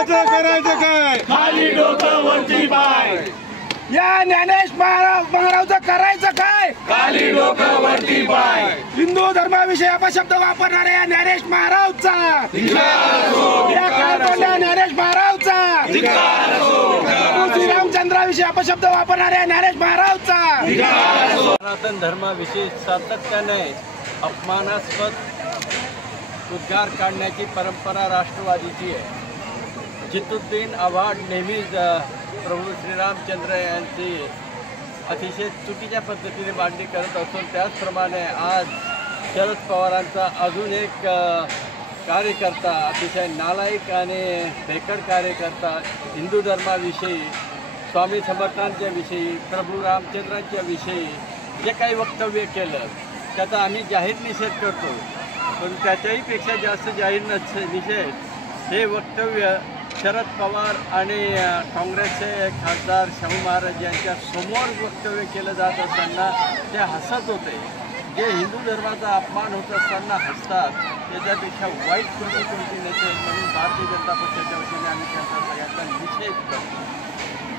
महाराजाचं करायचं काय? खाली डोकं वरती पाय, या ज्ञानेश महाराजांचं करायचं काय? खाली डोकं वरती पाय, हिंदू धर्माविषयी अपशब्द वापरणाऱ्या या ज्ञानेश महाराजांचा, या काळतोंड्या ज्ञानेश महाराजांचा, प्रभू श्रीरामचंद्राविषयी अपशब्द वापरणाऱ्या ज्ञानेश महाराजांचा, सनातन धर्माविषयी सातत्याने अपमानास्पद उद्गार काढण्याची परंपरा राष्ट्रवादीची आहे। जितुद्दीन आव्हाड नेहमीच प्रभू श्रीरामचंद्र यांची अतिशय चुकीच्या पद्धतीने मांडणी करत असून त्याचप्रमाणे आज शरद पवारांचा अजून एक कार्यकर्ता अतिशय नालायक आणि भेकड कार्यकर्ता हिंदू धर्माविषयी, स्वामी समर्थांच्या विषयी, प्रभू रामचंद्रांच्या विषयी जे काही वक्तव्य केलं त्याचा आम्ही जाहीर निषेध करतो। पण त्याच्याही पेक्षा जास्त जाहीर निषेध हे वक्तव्य शरद पवार आणि काँग्रेसचे खासदार शाहू महाराज यांच्या समोर वक्तव्य केलं जात असताना ते हसत होते। जे हिंदू धर्माचा अपमान होत असताना हसतात त्याच्यापेक्षा वाईट कृती कोणती नसेल, म्हणून भारतीय जनता पक्षाच्या वतीने आम्ही त्यांचा सगळ्यांचा निषेध करतो।